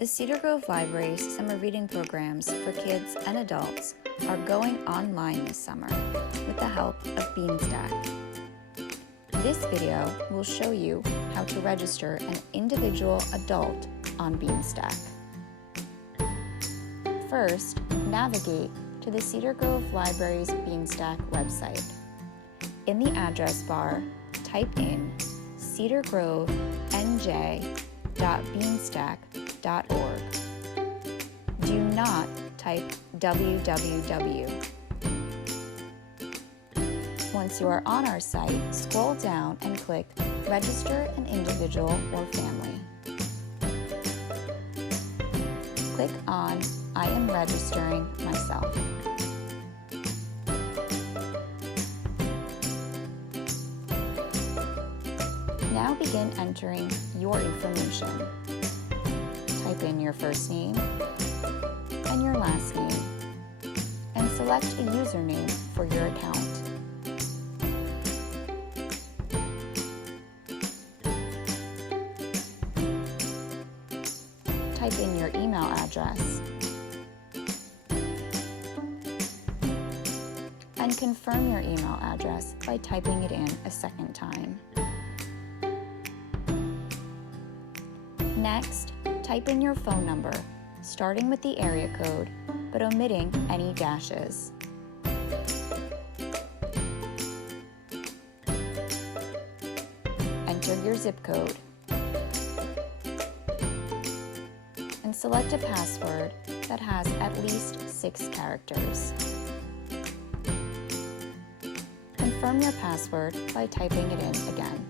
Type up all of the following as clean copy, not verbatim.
The Cedar Grove Library's summer reading programs for kids and adults are going online this summer with the help of Beanstack. This video will show you how to register an individual adult on Beanstack. First, navigate to the Cedar Grove Library's Beanstack website. In the address bar, type in cedargrovenj.beanstack.org. Do not type www. Once you are on our site, scroll down and click Register an Individual or Family. Click on I am registering myself. Now begin entering your information. Type in your first name and your last name, and select a username for your account. Type in your email address and confirm your email address by typing it in a second time. Next, type in your phone number, starting with the area code, but omitting any dashes. Enter your zip code and select a password that has at least 6 characters. Confirm your password by typing it in again.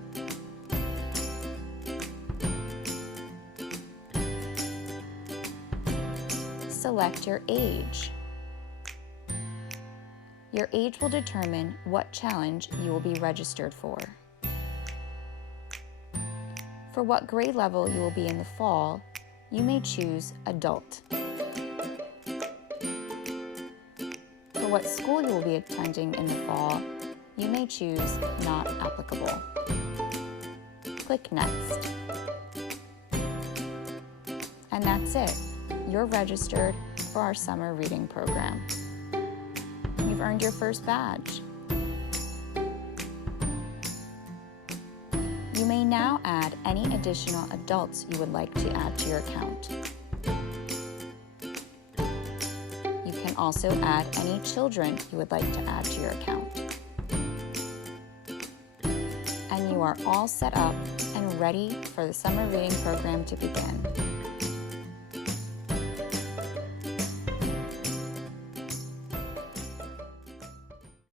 Select your age. Your age will determine what challenge you will be registered for. For what grade level you will be in the fall, you may choose Adult. For what school you will be attending in the fall, you may choose Not Applicable. Click Next. And that's it. You're registered for our summer reading program. You've earned your first badge. You may now add any additional adults you would like to add to your account. You can also add any children you would like to add to your account. And you are all set up and ready for the summer reading program to begin.